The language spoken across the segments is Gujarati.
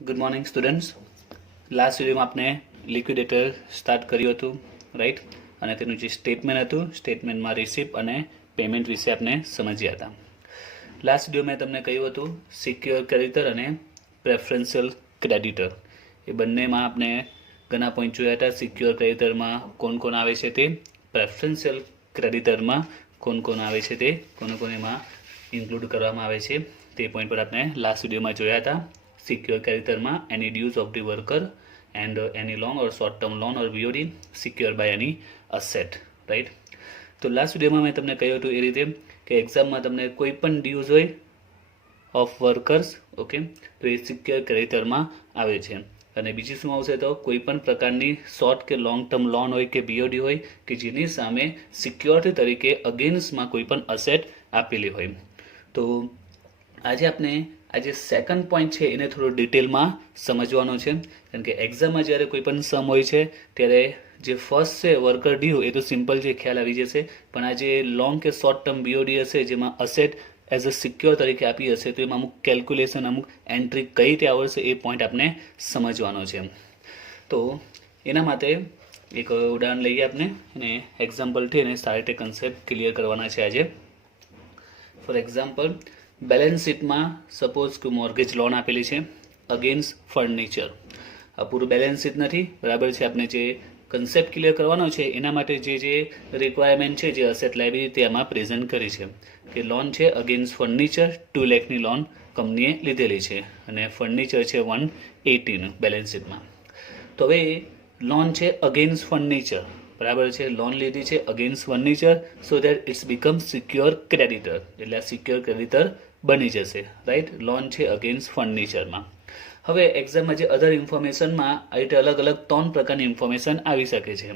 Good morning students. લાસ્ટ વિડીયોમાં આપણે લિક્વિડેટર સ્ટાર્ટ કર્યું હતું, રાઈટ? અને તેનું જે સ્ટેટમેન્ટ હતું, સ્ટેટમેન્ટમાં રિસિપ્ટ અને પેમેન્ટ વિશે આપણે સમજ્યા હતા. લાસ્ટ વિડીયો મેં તમને કહ્યું હતું સિક્યોર ક્રેડિટર અને પ્રેફરન્શિયલ ક્રેડિટર, એ બંનેમાં આપણે ઘણા પોઈન્ટ જોયા હતા. સિક્યોર ક્રેડિટરમાં કોણ આવે છે તે, પ્રેફરન્શિયલ ક્રેડિટરમાં કોણ આવે છે તે, કોને એમાં ઇન્ક્લુડ કરવામાં આવે છે તે પોઈન્ટ પર આપણે લાસ્ટ વિડીયોમાં જોયા હતા. સિક્યોર ક્રેડિટરમાં any dues of the worker and any loan or short term loan or VOD secure by any asset, right? તો લાસ્ટ વિડીયોમાં મેં તમને કહ્યું હતું એ રીતે કે એક્ઝામમાં તમને કોઈ પણ ડ્યુઝ હોય ઓફ વર્કર્સ, ઓકે, તો એ સિક્યોર ક્રેડિટરમાં આવે છે. અને બીજી શું આવશે તો કોઈ પણ પ્રકારની શોર્ટ કે લોંગ ટર્મ લોન હોય કે બીઓડી હોય કે જેની સામે સિક્યોરિટી તરીકે અગેન્સ્ટમાં કોઈ પણ અસેટ આપેલી હોય. તો આજે આપણે આજે સેકન્ડ પોઈન્ટ છે એને થોડું ડિટેલમાં સમજવાનો છે, કારણ કે એક્ઝામમાં જ્યારે કોઈ પણ સમ હોય છે ત્યારે જે ફર્સ્ટ છે વર્કર ડ્યુ એ તો સિમ્પલ છે, ખ્યાલ આવી જશે. પણ આ જે લોંગ કે શોર્ટ ટર્મ બીઓડી હશે જેમાં અસેટ એઝ અ સિક્યોર તરીકે આપી હશે તો એમાં અમુક કેલ્ક્યુલેશન, અમુક એન્ટ્રી કઈ રીતે આવડશે એ પોઈન્ટ આપણે સમજવાનો છે. તો એના માટે એક ઉદાહરણ લઈએ આપણે અને એક્ઝામ્પલથી એને સારી રીતે કન્સેપ્ટ ક્લિયર કરવાના છે આજે. ફોર એક્ઝામ્પલ, બેલેન્સ શીટમાં સપોઝ કે મોર્ગેજ લોન આપેલી છે અગેન્સ્ટ ફર્નિચર. આ પૂરું બેલેન્સ શીટ નથી, બરાબર છે? આપણે જે કન્સેપ્ટ ક્લિયર કરવાનો છે એના માટે જે રિક્વાયરમેન્ટ છે, જે અસેટ લાયબિલિટી આમાં પ્રેઝન્ટ કરી છે કે લોન છે અગેન્સ્ટ ફર્નિચર 2 લાખની લોન કંપનીએ લીધેલી છે અને ફર્નિચર છે 180 બેલેન્સ શીટમાં. તો હવે લોન છે અગેન્સ્ટ ફર્નિચર, બરાબર છે? લોન લીધી છે against furniture so that it's become secure creditor, એટલે આ સિક્યોર ક્રેડિટર બની જશે, રાઈટ? લોન છે અગેન્સ્ટ ફર્નિચરમાં. હવે એક્ઝામમાં જે અધર ઇન્ફોર્મેશનમાં આ રીતે અલગ અલગ 3 પ્રકારની ઇન્ફોર્મેશન આવી શકે છે.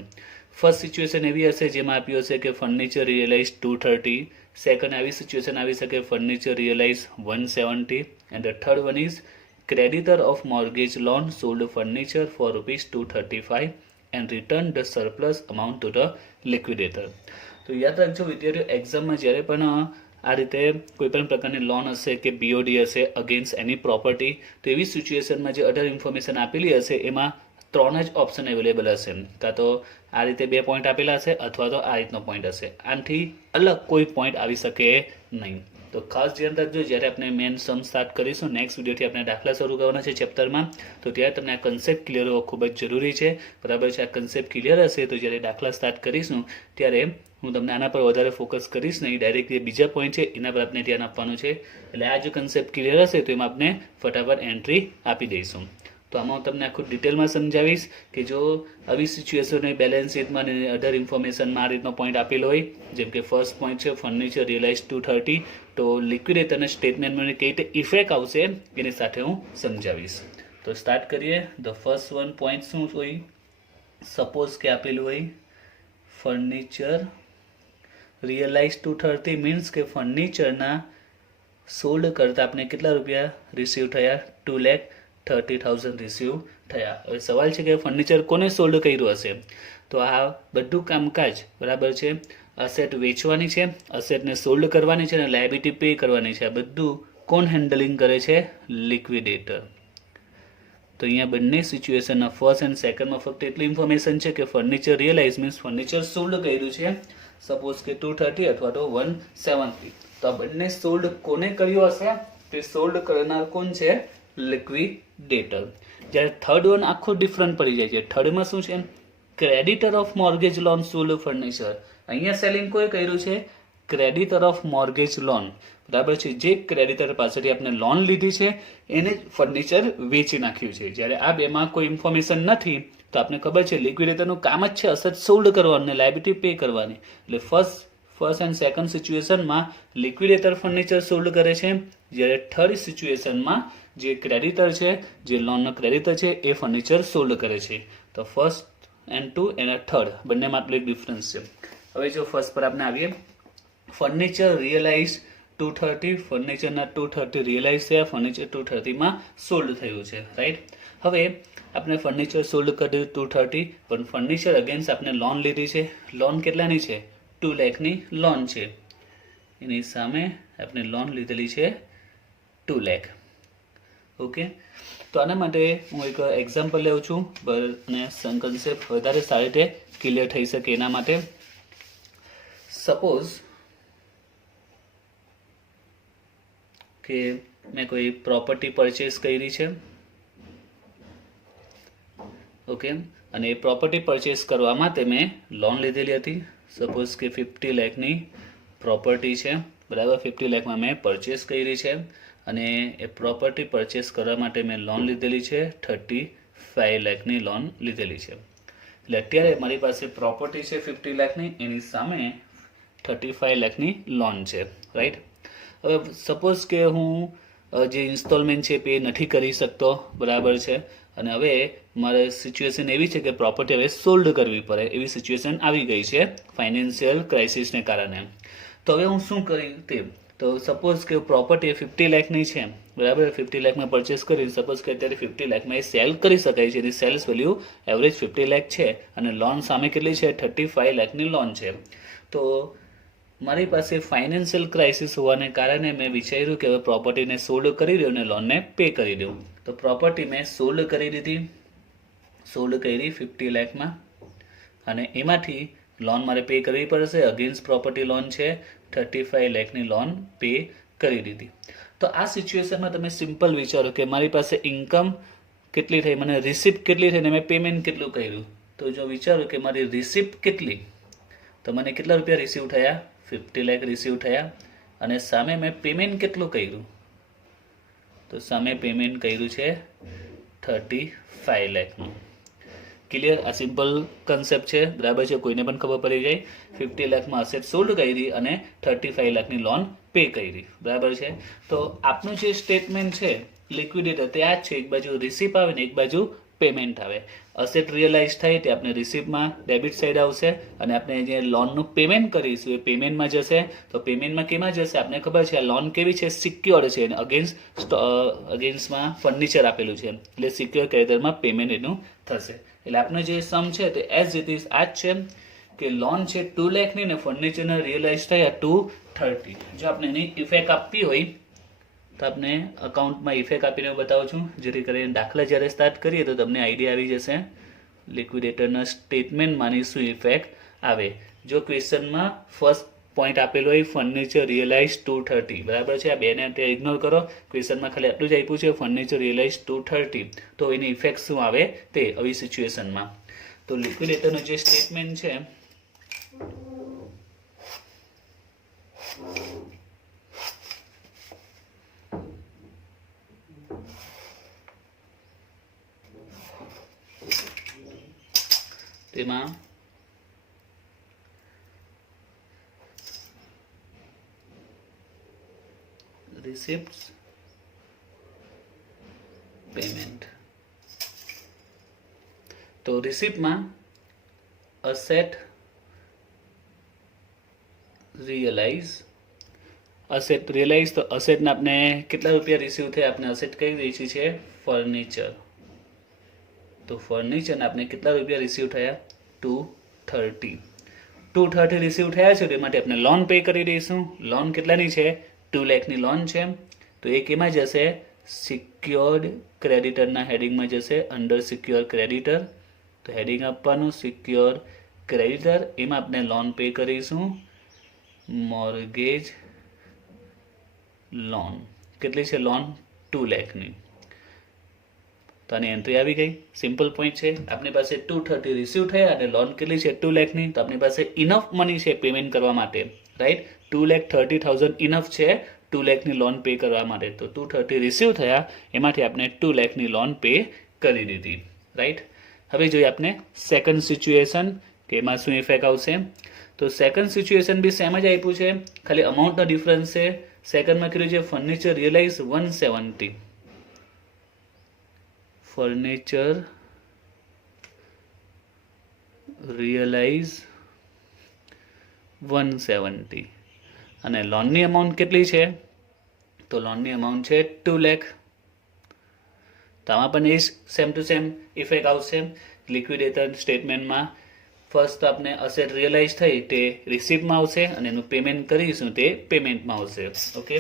ફર્સ્ટ સિચ્યુએશન એવી હશે જેમાં આપ્યું હશે કે ફર્નિચર રિયલાઇઝ 230, સેકન્ડ આવી સિચ્યુએશન આવી શકે furniture realise 170 and the third one is creditor of mortgage loan sold furniture for rupees 235 and returned the surplus amount to the liquidator. તો યાદ રાખજો વિદ્યાર્થીઓ, એક્ઝામમાં જ્યારે પણ આ રીતે કોઈ પણ પ્રકારની લોન હશે કે બીઓડી હશે અગેન્સ્ટ એની પ્રોપર્ટી, તો એવી સિચ્યુએશનમાં જે અઢાર ઇન્ફોર્મેશન આપેલી હશે એમાં 3 જ ઓપ્શન અવેલેબલ હશે. કાં તો આ રીતે 2 પોઈન્ટ આપેલા હશે અથવા તો આ રીતનો પોઈન્ટ હશે. આનાથી અલગ કોઈ પોઈન્ટ આવી શકે નહીં. તો ખાસ ધ્યાન રાખજો, જ્યારે આપણે મેન સમ સ્ટાર્ટ કરીશું, નેક્સ્ટ વિડીયોથી આપણે દાખલા શરૂ કરવાના છે ચેપ્ટરમાં, તો ત્યારે તમને આ કન્સેપ્ટ ક્લિયર હોવો ખૂબ જ જરૂરી છે, બરાબર છે? આ કન્સેપ્ટ ક્લિયર હશે તો જ્યારે દાખલા સ્ટાર્ટ કરીશું ત્યારે હું તમને આના પર વધારે ફોકસ કરીશ નહીં, ડાયરેક્ટ જે બીજા પોઈન્ટ છે એના પર આપણે ધ્યાન આપવાનું છે. એટલે આ જો કન્સેપ્ટ ક્લિયર હશે તો એમાં આપણે ફટાફટ એન્ટ્રી આપી દઈશું. તો આમાં હું તમને આખું ડિટેલમાં સમજાવીશ કે જો આવી સિચ્યુએશન હોય બેલેન્સ શીટમાં અને અધર ઇન્ફોર્મેશનમાં આ રીતનો પોઈન્ટ આપેલો હોય, જેમ કે ફર્સ્ટ પોઈન્ટ છે ફર્નિચર રિયલાઇઝ 230, તો લિક્વિડેટરના સ્ટેટમેન્ટમાં કઈ રીતે ઇફેક્ટ આવશે એની સાથે હું સમજાવીશ. તો સ્ટાર્ટ કરીએ. ધ ફર્સ્ટ વન પોઈન્ટ શું હોય? સપોઝ કે આપેલું હોય ફર્નિચર રિયલાઇઝ 230 મીન્સ કે ફર્નિચરના સોલ્ડ કરતાં આપણે કેટલા રૂપિયા રિસીવ થયા? 2,30,000 રિસીવ થયા. હવે સવાલ છે કે ફર્નિચર કોને સોલ્ડ કર્યું હશે? તો આ બધું કામકાજ, બરાબર છે, અસેટ વેચવાની છે, અસેટને સોલ્ડ કરવાની છે અને લાયબિલિટી પે કરવાની છે. આ બધું કોણ હેન્ડલિંગ કરે છે? લિક્વિડેટર. તો અહીંયા બંને સિચ્યુએશનના ફર્સ્ટ એન્ડ સેકન્ડમાં ફક્ત એટલી ઇન્ફોર્મેશન છે કે furniture realise means furniture sold કર્યું છે, સપોઝ કે 230 અથવા તો 170. તો આ બંને સોલ્ડ કોને કર્યું હશે? તે સોલ્ડ કરનાર કોણ છે? લિક્વિડેટર. જ્યારે થર્ડ વન આખો ડિફરન્ટ પડી જાય છે. થર્ડમાં શું છે? Creditor of mortgage loan sold furniture. અહીંયા સેલિંગ કોઈ કર્યું છે? ક્રેડિટર ઓફ મોર્ગેજ લોન, બરાબર છે? જે ક્રેડિટર પાસેથી આપણે લોન લીધી છે એને ફર્નિચર વેચી નાખ્યું છે. જ્યારે આ બેમાં કોઈ ઇન્ફોર્મેશન નથી તો આપણે ખબર છે લિક્વિડેટરનું કામ જ છે અસેટ સોલ્ડ કરવાનું અને લાયબિલિટી પે કરવાની. એટલે ફર્સ્ટ એન્ડ સેકન્ડ સિચ્યુએશનમાં લિક્વિડેટર ફર્નિચર સોલ્ડ કરે છે, જ્યારે થર્ડ સિચ્યુએશનમાં જે ક્રેડિટર છે, જે લોનનો ક્રેડિટર છે એ ફર્નિચર સોલ્ડ કરે છે. તો ફર્સ્ટ એન્ડ 2 અને થર્ડ બંનેમાં આટલું એક ડિફરન્સ છે. હવે જો ફર્સ્ટ પર આપણે આવીએ, ફર્નિચર રિયલાઇઝ 230, ફર્નિચરના 230 રિયલાઇઝ થયા, ફર્નિચર 230માં સોલ્ડ થયું છે, રાઈટ? હવે આપણે ફર્નિચર સોલ્ડ કર્યું 230, પણ ફર્નિચર અગેન્સ્ટ આપણે લોન લીધી છે. લોન કેટલાની છે? 2 લાખની લોન છે. એની સામે આપણે લોન લીધેલી છે 2 લાખ. ઓકે, તો આના માટે હું એક એક્ઝામ્પલ લઉં છું અને કન્સેપ્ટ વધારે સારી રીતે ક્લિયર થઈ શકે એના માટે. સપોઝ કે મેં કોઈ પ્રોપર્ટી પરચેસ કરી છે. ઓકે, અને એ પ્રોપર્ટી પરચેસ કરવા માટે મેં લોન લીધેલી હતી. સપોઝ કે 50 લાખની પ્રોપર્ટી છે, બરાબર. 50 લાખમાં મેં પરચેસ કરી છે અને એ પ્રોપર્ટી પરચેસ કરવા માટે મેં લોન લીધેલી છે. 35 લાખની લોન લીધેલી છે. એટલે અત્યારે મારી પાસે પ્રોપર્ટી છે 50 લાખની, એની સામે 35 લાખની લોન છે, રાઈટ. હવે સપોઝ કે હું જે ઇન્સ્ટોલમેન્ટ છે પે નથી કરી શકતો, બરાબર છે, અને હવે મારે સિચ્યુએશન એવી છે કે પ્રોપર્ટી હવે સોલ્ડ કરવી પડે એવી સિચ્યુએશન આવી ગઈ છે ફાઇનાન્શિયલ ક્રાઇસિસને કારણે. તો હવે હું શું કરી તે, તો સપોઝ કે પ્રોપર્ટી 50 લાખની છે, બરાબર. 50 લાખમાં પરચેસ કરી, સપોઝ કે અત્યારે 50 લાખમાં એ સેલ કરી શકાય છે. એની સેલ્સ વેલ્યુ એવરેજ 50 લાખ છે અને લોન સામે કેટલી છે? 35 લાખની લોન છે. તો મારી પાસે ફાઇનાન્શિયલ ક્રાઇસિસ હોવાને કારણે મેં વિચાર્યું કે હવે પ્રોપર્ટીને સોલ્ડ કરી દઉં અને લોનને પે કરી દઉં. તો પ્રોપર્ટી મેં સોલ્ડ કરી દીધી, સોલ્ડ કરી 50 લાખમાં, અને એમાંથી લોન મારે પે કરવી પડશે. અગેન્સ્ટ પ્રોપર્ટી લોન છે, 35 લાખની લોન પે કરી દીધી. તો આ સિચ્યુએશનમાં તમે સિમ્પલ વિચારો કે મારી પાસે ઇન્કમ કેટલી થઈ, મને રિસિપ્ટ કેટલી થઈ અને મેં પેમેન્ટ કેટલું કર્યું. તો જો વિચારો કે મારી રિસિપ્ટ કેટલી, તો મને કેટલા રૂપિયા રિસીવ થયા? 50 લાખ રિસીવ થયા. અને સામે મેં પેમેન્ટ કેટલું કર્યું? તો સામે પેમેન્ટ કર્યું છે 35 લાખનું. ક્લિયર? આ સિમ્પલ કન્સેપ્ટ છે, બરાબર છે, કોઈને પણ ખબર પડી જાય. 50 લાખમાં અસેટ સોલ્ડ કરી અને 35 લાખની લોન પે કરી, બરાબર છે. તો આપનું જે સ્ટેટમેન્ટ છે લિક્વિડેટર તે આ જ છે. એક બાજુ રિસીપ આવે ને એક બાજુ પેમેન્ટ આવે. અસેટ રિયલાઇઝ થાય તે આપણે રિસીપમાં ડેબિટ સાઈડ આવશે અને આપણે જે લોનનું પેમેન્ટ કરીશું એ પેમેન્ટમાં જશે. તો પેમેન્ટમાં કેમાં જશે? આપણે ખબર છે આ લોન કેવી છે? સિક્યોર્ડ છે અને અગેન્સ્ટમાં ફર્નિચર આપેલું છે, એટલે સિક્યોર ક્રેડિટરમાં પેમેન્ટ એનું થશે. એટલે આપનો જે સમ છે તે એઝ ઇટ ઇઝ આ જ છે કે લોન છે 2 લાખની ને ફર્નિચરના રિયલાઇઝ થયા 230. જો આપણે એની ઇફેક્ટ આપવી હોય તો આપણે અકાઉન્ટમાં ઇફેક્ટ આપીને બતાવું છું, જેથી કરીને દાખલા જ્યારે સ્ટાર્ટ કરીએ તો તમને આઈડિયા આવી જશે લિક્વિડેટરના સ્ટેટમેન્ટમાંની શું ઇફેક્ટ આવે. જો ક્વેશ્ચનમાં ફર્સ્ટ પોઈન્ટ આપેલો હોય ફર્નિચર રિયલાઇઝ 230, બરાબર છે. આ બેને અત્યારે ઇગ્નોર કરો, ક્વેશ્ચનમાં ખાલી આટલું જ આપ્યું છે ફર્નિચર રિયલાઇઝ 230. તો એની ઇફેક્ટ શું આવે તે આવી સિચ્યુએશનમાં. તો લિક્વિડેટરનું જે સ્ટેટમેન્ટ છે તેમાં રિસિપ્ટ્સ, પેમેન્ટ. તો રિસિપ્ટમાં અસેટ રિયલાઇઝ, તો અસેટને આપણે કેટલા રૂપિયા રિસીવ થયા? આપણે અસેટ કઈ વેચી છે? ફર્નિચર. તો ફર્નિચરના આપણે કેટલા રૂપિયા રિસીવ થયા? 230 રિસીવ થયા છે. તો એ માટે આપણે લોન પે કરી દઈશું. લોન કેટલાની છે? 2 લાખની લોન છે. તો એ કેમાં જશે? સિક્યોર્ડ ક્રેડિટરના હેડિંગમાં જશે, અંડર સિક્યોર ક્રેડિટર. તો હેડિંગ આપવાનું સિક્યોર ક્રેડિટર. એમાં આપણે લોન પે કરીશું, મોર્ગેજ લોન. કેટલી છે લોન? 2 લાખની. તો આની એન્ટ્રી આવી ગઈ. સિમ્પલ પોઈન્ટ છે. આપણી પાસે 230 રિસીવ થયા અને લોન કેટલી છે? 2 લાખની. તો આપણી પાસે ઇનફ મની છે પેમેન્ટ કરવા માટે, રાઈટ. 2,30,000 ઇનફ છે 2 લાખની લોન પે કરવા માટે. તો 230 રિસીવ થયા, એમાંથી આપણે 2 લાખની લોન પે કરી દીધી, રાઈટ. હવે જોઈએ આપણે સેકન્ડ સિચ્યુએશન કે એમાં શું ઇફેક્ટ આવશે. તો સેકન્ડ સિચ્યુએશન બી સેમ જ આપ્યું છે, ખાલી અમાઉન્ટનો ડિફરન્સ છે. સેકન્ડમાં કીધું છે ફર્નિચર રિયલાઇઝ 170, ફર્નિચર રિયલાઇઝ 170 અને લોનની અમાઉન્ટ કેટલી છે? તો લોનની અમાઉન્ટ છે 2 લાખ. તો આમાં પણ એ સેમ ટુ સેમ ઇફેક્ટ આવશે. લિક્વિડેટર સ્ટેટમેન્ટમાં ફર્સ્ટ આપણે અસેટ રિયલાઇઝ થઈ તે રિસીપ્ટમાં આવશે અને એનું પેમેન્ટ કરીશું તે પેમેન્ટમાં આવશે. ઓકે,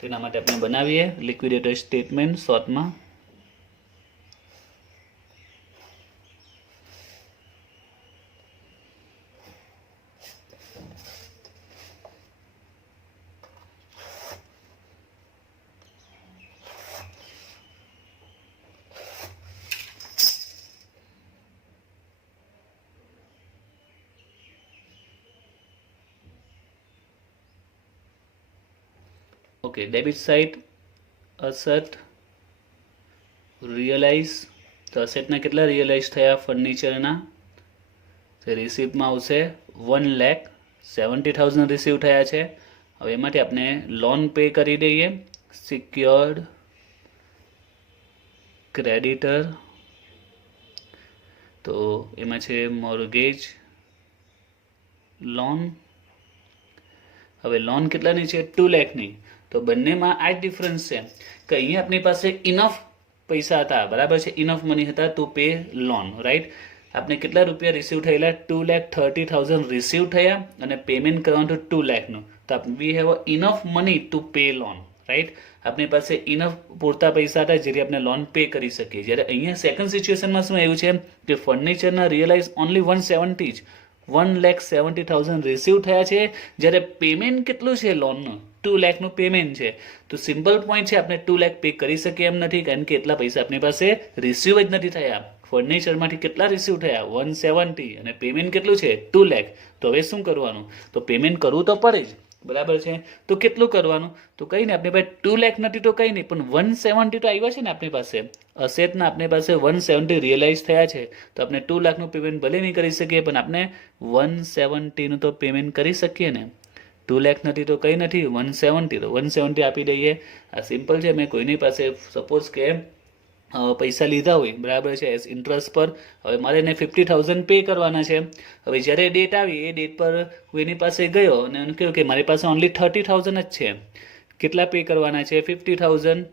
તેના માટે આપણે બનાવીએ લિક્વિડેટર સ્ટેટમેન્ટ શોર્ટમાં. Okay, debit side asset realise. તો અસેટના કેટલા રિયલાઇઝ થયા ફર્નિચરના? તો રિસીપ્ટમાં આવશે 1,70,000 રિસીવ થયા છે. હવે એમાંથી આપણે લોન પે કરી દઈએ. સિક્યોર્ડ ક્રેડિટર, તો એમાં છે મોર્ગેજ લોન. હવે લોન કેટલાની છે? 2 લાખની. તો બંનેમાં આ જ ડિફરન્સ છે કે અહીંયા આપણી પાસે ઇનફ પૈસા હતા, બરાબર છે, ઇનફ મની હતા ટુ પે લોન, રાઈટ. આપણે કેટલા રૂપિયા રિસીવ થયેલા? 2,30,000 રિસીવ થયા અને પેમેન્ટ કરવાનું 2 લાખનું. તો we have enough money to pay loan, right. આપણી પાસે ઇનફ પૂરતા પૈસા હતા જેથી આપણે લોન પે કરી શકીએ. જ્યારે અહીંયા સેકન્ડ સિચ્યુએશનમાં શું આવ્યું છે કે ફર્નિચરના રિયલાઇઝ ઓનલી 170 જ, 1,70,000 રિસીવ થયા છે, જ્યારે પેમેન્ટ કેટલું છે લોનનું? 2 લાખનું પેમેન્ટ છે. તો સિમ્પલ પોઈન્ટ છે, આપણે 2 લાખ પે કરી શકીએ એમ નથી, કારણ કે એટલા પૈસા આપણી પાસે રિસીવ જ નથી થયા. ફર્નિચરમાંથી કેટલા રિસીવ થયા? 170, અને પેમેન્ટ કેટલું છે? 2 લાખ. તો હવે શું કરવાનું? તો પેમેન્ટ કરવું તો પડે જ, બરાબર છે. તો કેટલું કરવાનું? તો કંઈ નહીં, આપણી પાસે 2 લાખ નથી તો કંઈ નહીં, પણ 170 તો આવ્યા છે ને આપણી પાસે. અસેટના આપણી પાસે 170 રિયલાઇઝ થયા છે. તો આપણે 2 લાખનું પેમેન્ટ ભલે નહીં કરી શકીએ, પણ આપણે 170નું તો પેમેન્ટ કરી શકીએ ને. 2 લાખ નથી તો કંઈ નથી, 170, તો 170 આપી દઈએ. આ સિમ્પલ છે. મેં કોઈની પાસે સપોઝ કે પૈસા લીધા હોય, બરાબર છે, એઝ ઇન્ટરેસ્ટ પર. હવે મારે એને 50,000 પે કરવાના છે. હવે જ્યારે ડેટ આવી, એ ડેટ પર હું એની પાસે ગયો અને એને કહ્યું કે મારી પાસે ઓનલી 30,000 જ છે. કેટલા પે કરવાના છે? 50,000.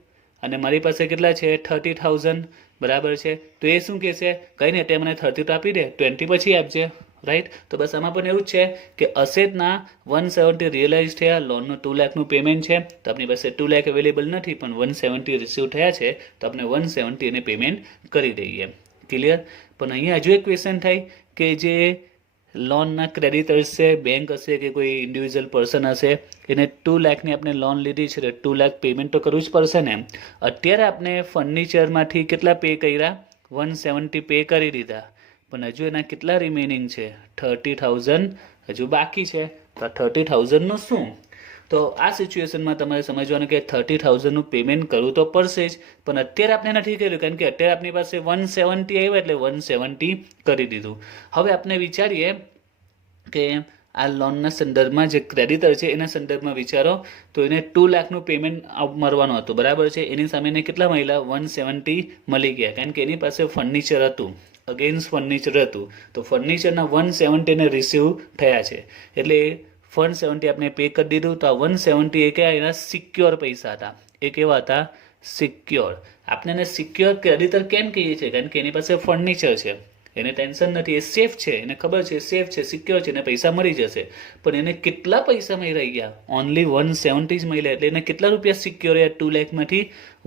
અને મારી પાસે કેટલા છે? 30,000, બરાબર છે. તો એ શું કહેશે? કંઈ નહીં, તે મને 30 તો આપી દે, 20 પછી આપજે, રાઈટ. તો બસ આમાં પણ એવું જ છે કે અસેટના 170 રિયલાઇઝ થયા, લોનનું 2 લાખનું પેમેન્ટ છે. તો આપણી પાસે 2 લાખ અવેલેબલ નથી, પણ 170 રિસીવ થયા છે, તો આપણે 170 એને પેમેન્ટ કરી દઈએ. ક્લિયર? પણ અહીંયા હજુ એક ક્વેશ્ચન થાય કે જે લોનના ક્રેડિટર્સ છે, બેંક હશે કે કોઈ ઇન્ડિવિજ્યુઅલ પર્સન હશે, એને 2 લાખની આપણે લોન લીધી છે, 2 લાખ પેમેન્ટ તો કરવું જ પડશે ને. અત્યારે આપણે ફર્નિચરમાંથી કેટલા પે કર્યા? 170 પે કરી દીધા, પણ હજુ એના કેટલા રિમેનિંગ છે? 30,000 હજુ બાકી છે. તો 30,000નું શું? તો આ સિચ્યુએશનમાં તમારે સમજવાનું કે 30,000નું પેમેન્ટ કરવું તો પડશે જ, પણ અત્યારે આપણે નથી કર્યું, કારણ કે અત્યારે આપણી પાસે 170 આવ્યા એટલે 170 કરી દીધું. હવે આપણે વિચારીએ કે આ લોનના સંદર્ભમાં જે ક્રેડિટર છે એના સંદર્ભમાં વિચારો, તો એને 2 લાખનું પેમેન્ટ મળવાનું હતું, બરાબર છે. એની સામે એને કેટલા મળ્યા? 170 મળી ગયા, કારણ કે એની પાસે ફર્નિચર હતું, અગેન્સ્ટ ફર્નિચર હતું. તો ફર્નિચરના 170 ને રિસીવ થયા છે, એટલે 170 આપણે પે કરી દીધું. તો આ 170 એ કયા? એના સિક્યોર પૈસા હતા. એ કેવા હતા? સિક્યોર. આપણે એને સિક્યોર ક્રેડિટર કેમ કહીએ છીએ? કારણ કે એની પાસે ફર્નિચર છે, એને ટેન્શન નથી, એ સેફ છે, એને ખબર છે સેફ છે, સિક્યોર છે, એને પૈસા મળી જશે. પણ એને કેટલા પૈસા મળી ગયા? ઓનલી 170 જ મળ્યા. એટલે એને કેટલા રૂપિયા સિક્યોર? 2 લાખમાંથી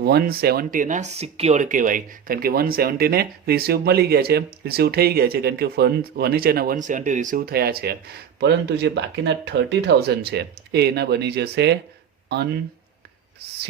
170 એના સિક્યોર કહેવાય, કારણ કે 170 ને રિસીવ મળી ગયા છે, રિસીવ થઈ ગયા છે, કારણ કે ફર્નિચરના 170 રિસીવ થયા છે. પરંતુ જે બાકીના 30,000 છે એ એના બની જશે અનસિક્યોર્ડ.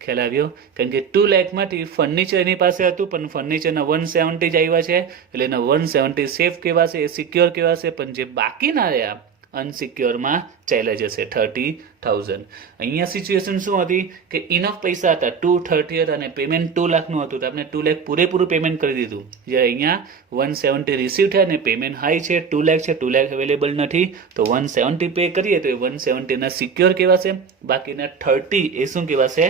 ખ્યાલ આવ્યો? કારણ કે 2 લાખમાંથી ફર્નિચર એની પાસે હતું, પણ ફર્નિચરના 170 જ આવ્યા છે, એટલે એના 170 સેફ કહેવાશે, એ સિક્યોર કહેવાશે. પણ જે બાકીના રહ્યા અનસિક્યોરમાં ચાલ્યા જશે 30,000. અહીંયા સિચ્યુએશન શું હતી કે ઇનફ પૈસા હતા, 230 હતા, અને પેમેન્ટ 2 લાખનું હતું, તો આપણે 2 લાખ પૂરેપૂરું પેમેન્ટ કરી દીધું. જ્યારે અહીંયા 170 રિસીવ થયા અને પેમેન્ટ હાઈ છે, 2 લાખ છે, 2 લાખ અવેલેબલ નથી, તો 170 પે કરીએ તો એ 170 ના સિક્યોર કહેવાશે. બાકીના 30 એ શું કહેવાશે?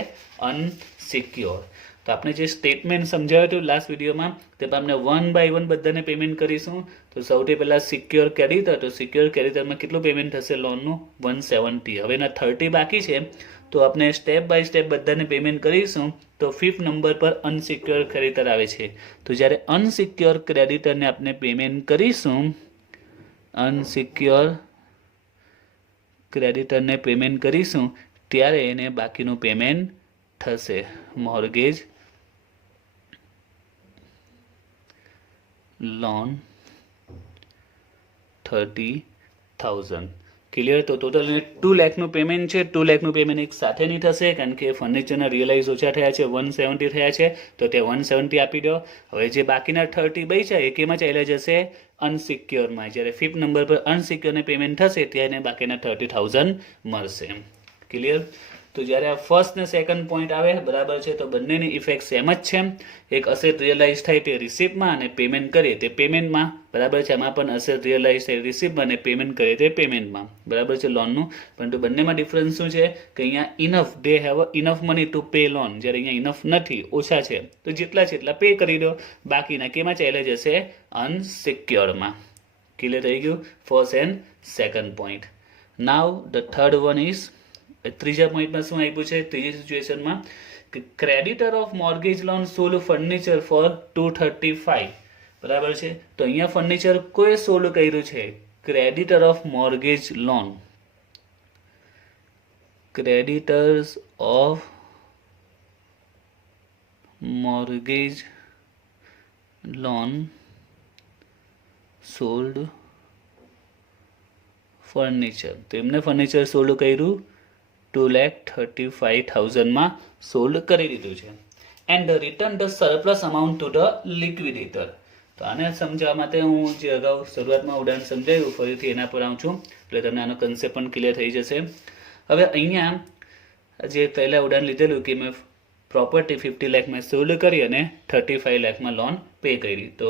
અનસિક્યોર. તો આપણે જે સ્ટેટમેન્ટ સમજાવ્યું હતું લાસ્ટ વિડીયોમાં, તે આપણે 1 બાય 1 બધાને પેમેન્ટ કરીશું. તો સૌથી પહેલાં સિક્યોર ક્રેડિટર, તો સિક્યોર ક્રેડિટરમાં કેટલું પેમેન્ટ થશે લોનનું? 170. હવે એના 30 બાકી છે, તો આપણે સ્ટેપ બાય સ્ટેપ બધાને પેમેન્ટ કરીશું. તો 5th નંબર પર અનસિક્યોર ક્રેડિટર આવે છે. તો જ્યારે અનસિક્યોર ક્રેડિટરને આપણે પેમેન્ટ કરીશું, અનસિક્યોર ક્રેડિટરને પેમેન્ટ કરીશું, ત્યારે એને બાકીનું પેમેન્ટ થશે. Mortgage loan 30,000. ક્લિયર? તો ટોટલ 2 લાખનું પેમેન્ટ છે. 2 લાખનું પેમેન્ટ એક સાથે નહીં થશે કારણ કે ફર્નિચરના રિયલાઇઝ ઓછા થયા છે, 170 થયા છે, તો તે 170 આપી દો. હવે જે બાકીના 30 બચ્યા એ કેમાં ચાલ્યા જશે? અનસિક્યોરમાં. જ્યારે 5th નંબર પર અનસિક્યોરને પેમેન્ટ થશે ત્યારે બાકીના 30,000 મળશે. ક્લિયર? તો જ્યારે આ ફર્સ્ટ ને સેકન્ડ પોઈન્ટ આવે, બરાબર છે, તો બંનેની ઇફેક્ટ સેમ જ છે. એક અસેટ રિયલાઇઝ થાય તે રિસિપ્ટમાં અને પેમેન્ટ કરીએ તે પેમેન્ટમાં, બરાબર છે. આમાં પણ અસેટ રિયલાઇઝ થાય રિસિપ્ટમાં અને પેમેન્ટ કરીએ તે પેમેન્ટમાં, બરાબર છે, લોનનું. પરંતુ બંનેમાં ડિફરન્સ શું છે કે અહીંયા enough, they have enough money to pay loan, જ્યારે અહીંયા ઇનફ નથી, ઓછા છે, તો જેટલા છે એટલા પે કરી દો, બાકીના કેમાં ચાલ્યા જશે? અનસિક્યોરમાં. ક્લિયર થઈ ગયું? First and second point. Now the third one is, ત્રીજા પોઈન્ટમાં શું આપ્યું છે? ત્રીજી સિચ્યુએશનમાં કે creditor of mortgage loan sold furniture for 235, બરાબર છે. તો અહીંયા ફર્નિચર કોઈ સોલ્ડ કર્યું છે? Creditor of mortgage loan, creditors of mortgage loan sold furniture. તો એમને ફર્નિચર સોલ્ડ કર્યું 2,35,000 માં સોલ્ડ કરી દીધું છે. And return the surplus amount to the liquidator. તો આને સમજાવવા માટે હું જે અગાઉ શરૂઆતમાં ઉદાહરણ સમજાવ્યું ફરીથી એના પર આવું છું, એટલે તમને આનો કન્સેપ્ટ પણ ક્લિયર થઈ જશે. હવે અહીંયા જે પહેલાં ઉદાહરણ લીધેલું કે મેં પ્રોપર્ટી 50 લાખ મેં સોલ્ડ કરી અને 35 લાખમાં લોન પે કરી. તો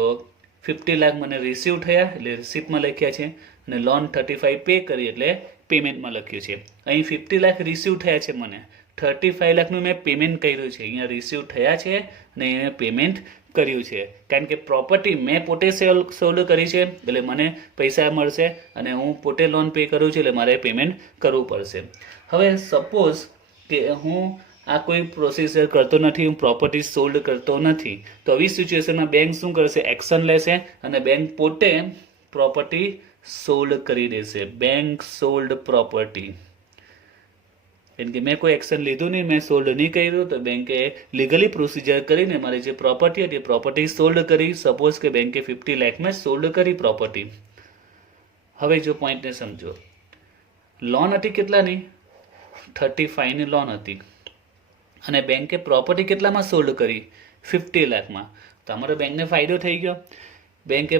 50 લાખ મને રિસીવ થયા એટલે રિસિપ્ટમાં લખ્યા છે, અને લોન 35 પે કરી એટલે પેમેન્ટમાં લખ્યું છે. અહીં 50 લાખ રિસીવ થયા છે, મને 35 લાખનું મેં પેમેન્ટ કર્યું છે. અહીંયા રિસીવ થયા છે અને મેં પેમેન્ટ કર્યું છે, કારણ કે પ્રોપર્ટી મેં પોતે સોલ્ડ કરી છે એટલે મને પૈસા મળશે, અને હું પોતે લોન પે કરું છું એટલે મારે પેમેન્ટ કરવું પડશે. હવે સપોઝ કે હું આ કોઈ પ્રોસીજર કરતો નથી, હું પ્રોપર્ટી સોલ્ડ કરતો નથી, તો આવી સિચ્યુએશનમાં બેંક શું કરશે? એક્શન લેશે અને બેંક પોતે પ્રોપર્ટી સોલ્ડ કરી દેશે. Bank sold property. કેમ કે મેં કોઈ એક્શન લીધું નહીં, મેં સોલ્ડ નહીં કર્યું, તો બેંકે લીગલી પ્રોસિજર કરીને મારી જે પ્રોપર્ટી હતી પ્રોપર્ટી સોલ્ડ કરી. સપોઝ કે બેંકે 50 લાખમાં સોલ્ડ કરી પ્રોપર્ટી. હવે જો પોઈન્ટને સમજો, લોન હતી કેટલાની? 35ની લોન હતી, અને બેંકે પ્રોપર્ટી કેટલામાં સોલ્ડ કરી? 50 લાખમાં. તો અમારો બેંકને ફાયદો થઈ ગયો. બેંકે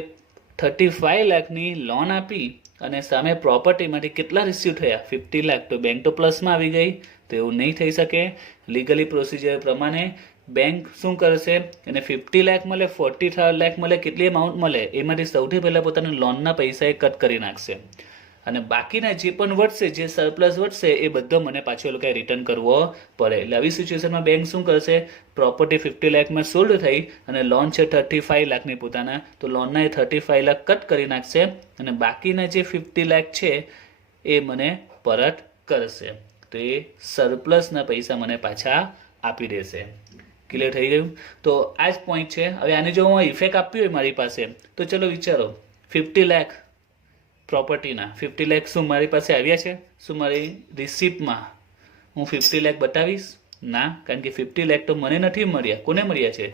35 લાખની લોન આપી અને સામે પ્રોપર્ટીમાંથી કેટલા રિસીવ થયા? 50 લાખ. તો બેંક તો પ્લસમાં આવી ગઈ. તો એવું નહીં થઈ શકે. લીગલી પ્રોસિજર પ્રમાણે બેંક શું કરશે? એને 50 લાખ મળે, 40 લાખ મળે, કેટલી અમાઉન્ટ મળે એમાંથી સૌથી પહેલાં પોતાના લોનના પૈસા એ કટ કરી નાખશે, અને બાકીના જે પણ વધશે, જે સરપ્લસ વધશે એ બધો મને પાછો લોકોએ રિટર્ન કરવો પડે. એટલે આવી સિચ્યુએશનમાં બેંક શું કરશે? પ્રોપર્ટી 50 લાખમાં સોલ્ડ થઈ અને લોન છે 35 લાખની પોતાના, તો લોનના એ 35 લાખ કટ કરી નાખશે અને બાકીના જે 50 લાખ છે એ મને પરત કરશે. તો એ સરપ્લસના પૈસા મને પાછા આપી દેશે. ક્લિયર થઈ ગયું? તો આ જ પોઈન્ટ છે. હવે આની જો હું ઇફેક્ટ આપવી હોય મારી પાસે, તો ચલો વિચારો, 50 લાખ પ્રોપર્ટીના 50 લાખ શું મારી પાસે આવ્યા છે? શું મારી રિસિપ્ટમાં હું 50 લાખ બતાવીશ? ના, કારણ કે 50 લાખ તો મને નથી મળ્યા. કોને મળ્યા છે?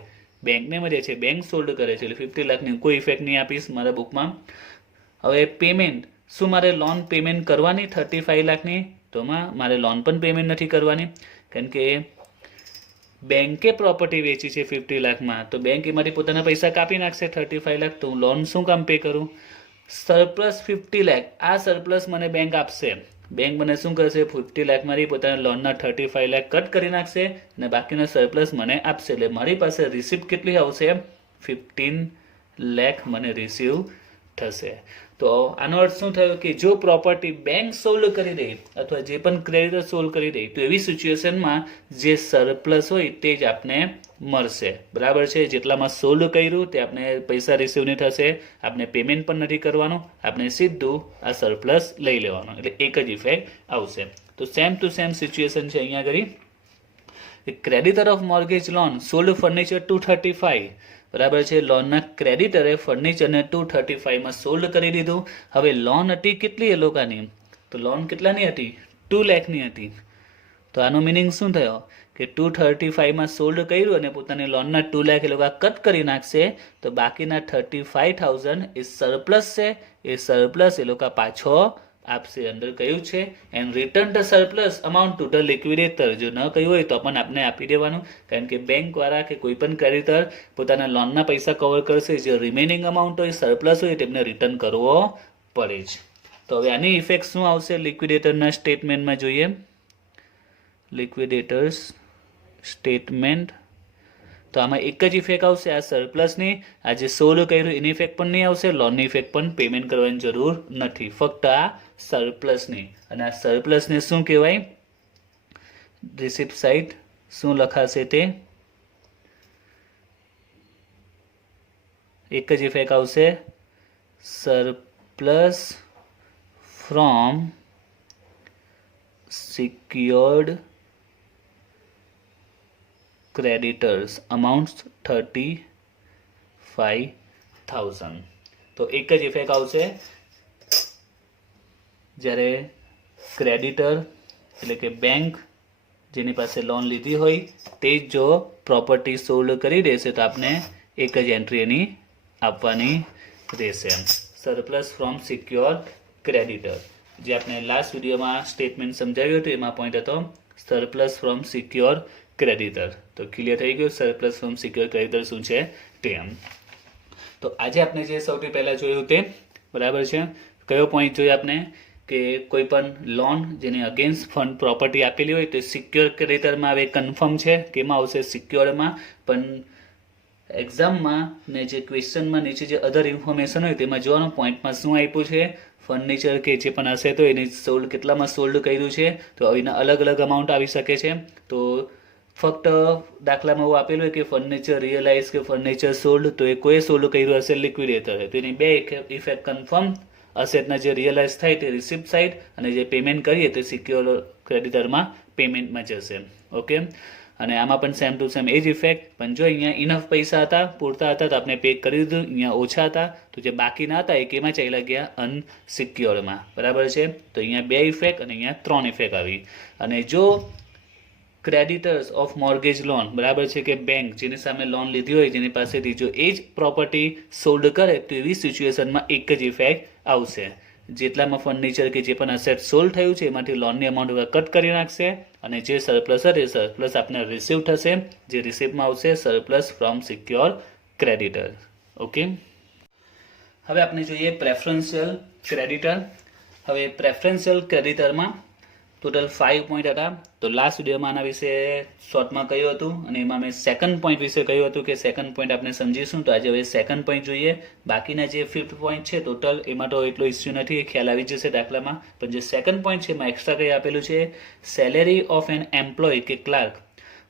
બેંકને મળ્યા છે. બેંક સોલ્ડ કરે છે એટલે 50 લાખની કોઈ ઇફેક્ટ નહીં આપીશ મારા બુકમાં. હવે પેમેન્ટ, શું મારે લોન પેમેન્ટ કરવાની 35 લાખની? તો મારે લોન પણ પેમેન્ટ નથી કરવાની, કારણ કે બેંકે પ્રોપર્ટી વેચી છે 50 લાખમાં, તો બેંક એમાંથી પોતાના પૈસા કાપી નાખશે 35 લાખ. તો હું લોન શું કામ પે કરું? સરપ્લસ 50 લાખ, આ સરપ્લસ મને બેંક આપશે. બેંક મને શું કરશે? 50 લાખમાંથી પોતાના લોનના 35 લાખ કટ કરી નાખશે અને બાકીનો સરપ્લસ મને આપશે. એટલે મારી પાસે રિસિપ્ટ કેટલી આવશે? 15 લાખ મને રિસીવ થશે. તો આનો અર્થ શું થયો કે જો પ્રોપર્ટી બેંક સોલ્ડ કરી દે અથવા જે પણ ક્રેડિટર સોલ્ડ કરી દે, તો એવી સિચ્યુએશનમાં જે સરપ્લસ હોય તે જ આપને મળશે. બરાબર છે? જેટલામાં સોલ્ડ કર્યું તે આપણે પૈસા રિસીવ નહીં થશે, આપણે પેમેન્ટ પણ નથી કરવાનું, આપણે સીધું આ સરપ્લસ લઈ લેવાનું. એટલે એક જ ઇફેક્ટ આવશે. તો સેમ ટુ સેમ સિચ્યુએશન છે અહીંયા આગળ. Creditor of mortgage loan sold furniture 235, બરાબર છે? લોનના ક્રેડિટરે ફર્નિચરને 235માં સોલ્ડ કરી દીધું. હવે લોન હતી કેટલી એ લોકોની? તો લોન કેટલાની હતી? 2 લાખની હતી. તો આનો મિનિંગ શું થયો કે 235 સોલ્ડ કર્યું અને પોતાની લોનના 2 લાખ એ લોકો કટ કરી નાખશે, તો બાકીના 35,000 એ સરપ્લસ છે, એ સરપ્લસ એ લોકો પાછો આપશે. અંદર કહ્યું છે and return the surplus amount to the liquidator. જો ન કહ્યું હોય તો પણ આપણે આપી દેવાનું, કારણ કે બેંકવાળા કે કોઈ પણ ક્રેડિટર પોતાના લોનના પૈસા કવર કરશે, જે રિમેનિંગ અમાઉન્ટ હોય સરપ્લસ હોય તેમને રિટર્ન કરવો પડે છે. તો હવે આની ઇફેક્ટ શું આવશે લિક્વિડેટરના સ્ટેટમેન્ટમાં જોઈએ. લિક્વિડેટર્સ સ્ટેટમેન્ટ, તો આમાં એક જ ઇફેક્ટ આવશે આ સરપ્લસની. આ જે સોલ્ડ કર્યું એની ઇફેક્ટ પણ નહીં આવશે, લોનની ઇફેક્ટ પણ પેમેન્ટ કરવાની જરૂર નથી, ફક્ત આ સરપ્લસની. અને આ સરપ્લસને શું કહેવાય, રિસિપ્ટ સાઇડ શું લખાશે તે એક જ ઇફેક્ટ આવશે, surplus from secured creditors amounts 35,000. તો એક જ ઇફેક્ટ આવશે જ્યારે ક્રેડિટર એટલે કે બેંક જેની પાસે લોન લીધી હોય તે જો પ્રોપર્ટી સોલ્ડ કરી દેશે તો આપણે એક જ એન્ટ્રી એની આપવાની રહેશે. સરપ્લસ ફ્રોમ સિક્યોર ક્રેડિટર, જે આપણે લાસ્ટ વિડીયોમાં સ્ટેટમેન્ટ સમજાવ્યું હતું એમાં પોઈન્ટ હતો સરપ્લસ ફ્રોમ સિક્યોર ક્રેડિટર. તો ક્લિયર થઈ ગયું સરપ્લસ ફ્રોમ સિક્યોર ક્રેડિટર શું છે તેમ. તો આજે આપણે જે સૌથી પહેલાં જોયું તે બરાબર છે. કયો પોઈન્ટ જોયો આપણે કે કોઈ પણ લોન જેની અગેન્સ્ટ ફંડ પ્રોપર્ટી આપેલી હોય તો સિક્યોર ક્રેડિટરમાં આવે, કન્ફર્મ છે કેમાં આવશે સિક્યોરમાં. પણ એક્ઝામમાં ને જે ક્વેશ્ચનમાં નીચે જે અધર ઇન્ફોર્મેશન હોય તેમાં જોવાનું પોઈન્ટમાં શું આપ્યું છે, ફર્નિચર કે જે પણ હશે તો એની સોલ્ડ કેટલામાં સોલ્ડ કર્યું છે, તો એના અલગ અલગ અમાઉન્ટ આવી શકે છે. તો ફક્ત દાખલામાં એવું આપેલું હોય કે ફર્નિચર રિયલાઇઝ કે ફર્નિચર સોલ્ડ, તો એ કોઈ સોલ્ડ કર્યું હશે લિક્વિડેટર, તો એની બે ઇફેક્ટ કન્ફર્મ, અસેટના જે રિયલાઇઝ થાય તે રિસિપ્ટ સાઇડ અને જે પેમેન્ટ કરીએ તે સિક્યોર ક્રેડિટરમાં પેમેન્ટમાં જશે. ઓકે, અને આમાં પણ સેમ ટુ સેમ એ જ ઇફેક્ટ. પણ જો અહીંયા ઇનફ પૈસા હતા, પૂરતા હતા તો આપણે પે કરી દીધું, અહીંયા ઓછા હતા તો જે બાકીના હતા એ કેમાં ચાલ્યા ગયા અનસિક્યોરમાં. બરાબર છે. તો અહીંયા બે ઇફેક્ટ અને અહીંયા ત્રણ ઇફેક્ટ આવી. અને જો ક્રેડિટર્સ ઓફ મોર્ગેજ લોન, બરાબર છે કે બેંક જેની સામે લોન લીધી હોય જેની પાસેથી જો એ જ પ્રોપર્ટી સોલ્ડ કરે તો એવી સિચ્યુએશનમાં એક જ ઇફેક્ટ આવશે. જેટલામાં ફર્નિચર કે જે પણ અસેટ સોલ્ડ થયું છે એમાંથી લોનની અમાઉન્ટ કટ કરી નાખશે અને જે સરપ્લસ હશે સરપ્લસ આપણે રિસીવ થશે, જે રિસીવમાં આવશે surplus from secure creditor. Okay, હવે આપણે જોઈએ પ્રેફરન્શિયલ ક્રેડિટર. હવે પ્રેફરન્શિયલ ક્રેડિટરમાં ટોટલ 5 પોઈન્ટ હતા. તો લાસ્ટ વિડીયોમાં આના વિશે શોર્ટમાં કહ્યું હતું અને એમાં મેં સેકન્ડ પોઈન્ટ વિશે કહ્યું હતું કે સેકન્ડ પોઈન્ટ આપણે સમજીશું. તો આજે હવે સેકન્ડ પોઈન્ટ જોઈએ. બાકીના જે 5th પોઈન્ટ છે ટોટલ એમાં તો એટલો ઇસ્યુ નથી, ખ્યાલ આવી જશે દાખલામાં. પણ જે સેકન્ડ પોઈન્ટ છે એમાં એક્સ્ટ્રા કંઈ આપેલું છે, સેલેરી ઓફ એન એમ્પ્લોય કે clerk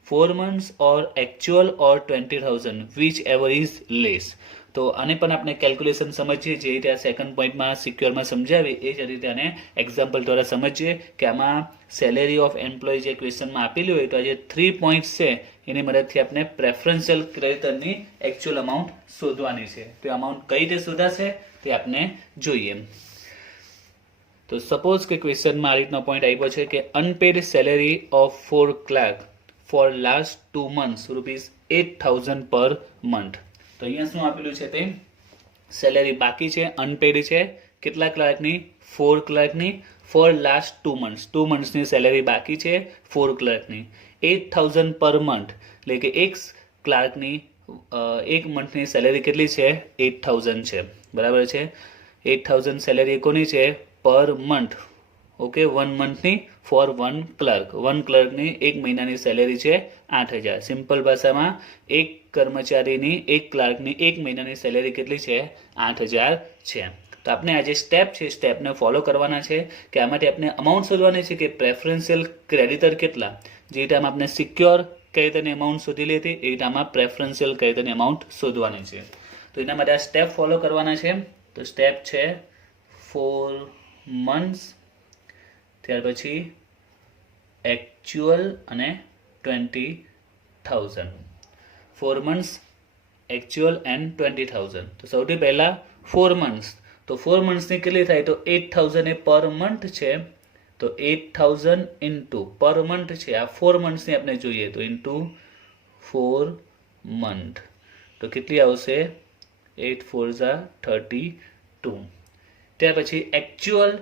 4 months or actual or 20,000 which ever is less. તો આને પણ આપણે કેલ્ક્યુલેશન સમજીએ જે રીતે આ સેકન્ડ પોઈન્ટમાં સિક્યોરમાં સમજાવી એ જ રીતે આને એક્ઝામ્પલ દ્વારા સમજીએ કે આમાં સેલેરી ઓફ એમ્પ્લોય જે ક્વેશ્ચનમાં આપેલી હોય તો આ જે 3 પોઈન્ટ્સ છે એની મદદથી આપણે પ્રેફરન્શિયલ ક્રેડિટરની એકચ્યુઅલ અમાઉન્ટ શોધવાની છે. તો અમાઉન્ટ કઈ રીતે શોધાશે તે આપણે જોઈએ. તો સપોઝ કે ક્વેશ્ચનમાં આ રીતનો પોઈન્ટ આપ્યો છે કે unpaid salary of 4 clerk for last 2 months ₹8,000 per month. તો અહીંયા શું આપેલું છે તે સેલેરી બાકી છે, અનપેડ છે, કેટલા ક્લાર્કની 4 ક્લાર્કની ફોર લાસ્ટ 2 months, 2 monthsની સેલેરી બાકી છે 4 ક્લાર્કની, 8,000 પર મંથ, એટલે કે એક ક્લાર્કની એક મંથની સેલેરી કેટલી છે 8,000 છે. બરાબર છે. 8,000 સેલેરી કોની છે પર મંથ. ઓકે, 1 monthની ફોર 1 ક્લર્ક, 1 ક્લર્કની એક મહિનાની સેલેરી છે 8,000. સિમ્પલ ભાષામાં એક કર્મચારીની એક ક્લાર્કની એક મહિનાની સેલેરી કેટલી છે 8,000 છે. તો આપણે આ જે સ્ટેપ છે સ્ટેપને ફોલો કરવાના છે કે આમાંથી આપણે અમાઉન્ટ શોધવાની છે કે પ્રેફરન્શિયલ ક્રેડિટર કેટલા. જે રીતે આમાં આપણે સિક્યોર ક્રેડિટરની અમાઉન્ટ શોધી લીધી એ રીતે આમાં પ્રેફરન્શિયલ ક્રેડિટરની અમાઉન્ટ શોધવાની છે. તો એના માટે આ સ્ટેપ ફોલો કરવાના છે. તો સ્ટેપ છે 4 months, ત્યાર પછી એકચ્યુઅલ અને 20,000. 4 months, એકચ્યુઅલ એન્ડ 20,000. તો સૌથી પહેલાં 4 months. તો 4 monthsની કેટલી થાય તો 8,000 એ પર મંથ છે. તો તો 8000 ઇન્ટુ પર મંથ છે, આ 4 મંથ્સની આપણે જોઈએ તો ઇન્ટુ 4 મંથ, તો કેટલી આવશે 8 4 32. ત્યાર પછી એકચ્યુઅલ,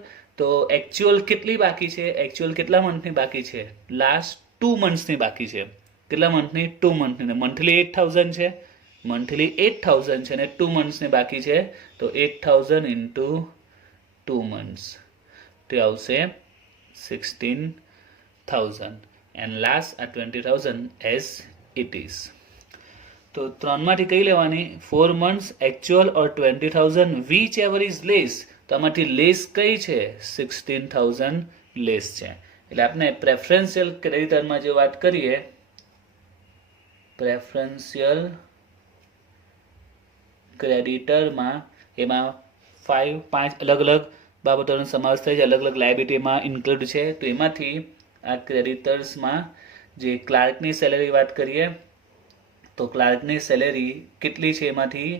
તો એકચ્યુઅલ કેટલી બાકી છે, એકચ્યુઅલ કેટલા મંથની બાકી છે, લાસ્ટ 2 મંથ્સની બાકી છે. કેટલા મંથની, 2 મંથની. મંથલી 8000 છે, મંથલી 8000 છે અને 2 મંથ્સની બાકી છે, તો 8000 ઇન્ટુ 2 મંથ્સ, તે આવશે 16000 એન્ડ લાસ્ટ આ 20000 એઝ ઇટ ઇઝ. તો ત્રણમાંથી કઈ લેવાની, 4 months actual or 20000, whichever is less, તો આમાંથી લેસ કઈ છે, 16000 લેસ છે. એટલે આપણે પ્રેફરન્શિયલ ક્રેડિટરમાં જે વાત કરીએ, પ્રેફરન્શિયલ ક્રેડિટરમાં એમાં 5 અલગ અલગ બાબતોનો સમાવેશ થાય છે, અલગ અલગ લાયબિલિટીમાં ઇન્ક્લુડ છે. તો એમાંથી આ ક્રેડિટર્સમાં જે ક્લાર્કની સેલેરી વાત કરીએ, તો ક્લાર્કની સેલેરી કેટલી છે, એમાંથી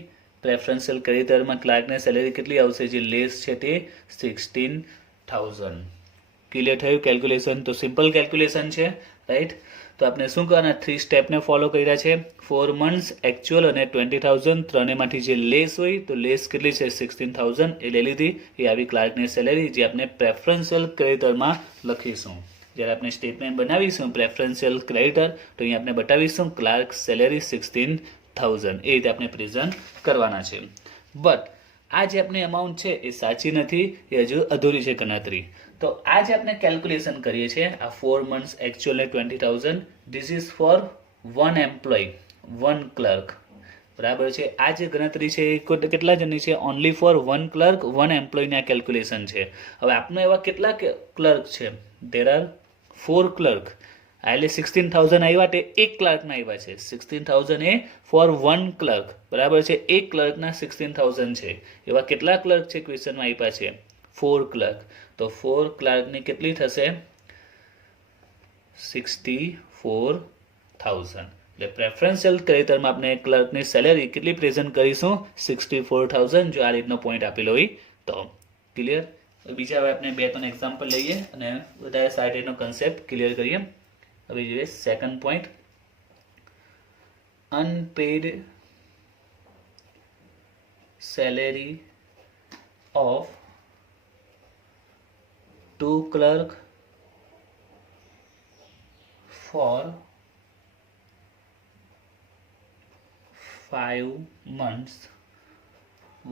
પ્રેફરન્શિયલ ક્રેડિટરમાં ક્લાર્કની સેલેરી કેટલી આવશે, જે લેસ છે તે 16000. ક્લિયર થયું કેલ્ક્યુલેશન? તો સિમ્પલ કેલ્ક્યુલેશન છે, રાઈટ. તો આપણે શું કરવાના, 3 સ્ટેપને ફોલો કર્યા છે. 4 મંથ્સ એકચ્યુઅલ અને 20000, ત્રણેયમાંથી જે લેસ હોય તો લેસ કેટલી છે, 16000 એ લઈ લીધી. એ આવી ક્લાર્કની સેલેરી, જે આપણે પ્રેફરન્શિયલ ક્રેડિટરમાં લખીશું. જ્યારે આપણે સ્ટેટમેન્ટ બનાવીશું પ્રેફરન્શિયલ ક્રેડિટર, તો અહીંયા આપણે બતાવીશું ક્લાર્ક સેલેરી 16000, એ રીતે આપણે પ્રેઝન્ટ કરવાના છે. બટ આ જે આપણે અમાઉન્ટ છે એ સાચી નથી, એ હજુ અધૂરી છે ગણતરી. તો આ જે આપણે કેલ્ક્યુલેશન કરીએ છીએ, આ 4 મંથ્સ એકચ્યુઅલ ને 20000, this is for 1 employee, 1 clerk, બરાબર છે. આ જે ગણતરી છે એ કેટલા જણની છે, ઓનલી ફોર 1 ક્લર્ક 1 એમ્પ્લોયની આ કેલ્ક્યુલેશન છે. હવે આપણે એવા કેટલા ક્લર્ક છે, ધેર આર 4 ક્લર્ક, એટલે 16000 આવ્યા તે એક ક્લર્કના આવ્યા છે. 16000 એ ફોર 1 ક્લર્ક, બરાબર છે, એક ક્લર્કના 16000 છે. એવા કેટલા ક્લર્ક છે ક્વેશ્ચનમાં આપ્યા છે, 4 ક્લર્ક. તો 4 ક્લર્કની કેટલી થશે, 64000. એટલે પ્રેફરન્શિયલ ક્રેડિટરમાં આપણે ક્લર્કની સેલેરી કેટલી પ્રેઝન્ટ કરીશું, 64000, જો આ રીતનો પોઈન્ટ આપેલો હોય તો. ક્લિયર? બીજા હવે આપણે 2-3 એક્ઝામ્પલ લઈએ અને વધારે સારી રીતનો કન્સેપ્ટ ક્લિયર કરીએ. હવે જોઈએ second point, unpaid salary of 2 clerk for 5 months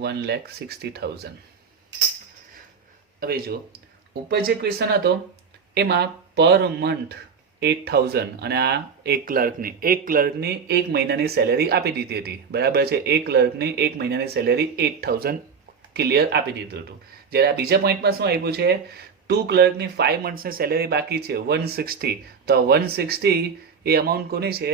1,60,000. હવે જો ઉપર જે ક્વેશ્ચન હતો એમાં પર મંથ 8000 અને આ એક ક્લર્કની એક મહિનાની સેલેરી આપી દીધી હતી, બરાબર છે. એક ક્લર્કની એક મહિનાની સેલેરી 8000 ક્લિયર આપી દીધું હતું. જ્યારે આ બીજા પોઈન્ટમાં શું આપ્યું છે, 2 ક્લર્કની 5 મંથ્સની સેલેરી બાકી છે 160. તો 160 એ અમાઉન્ટ કોની છે,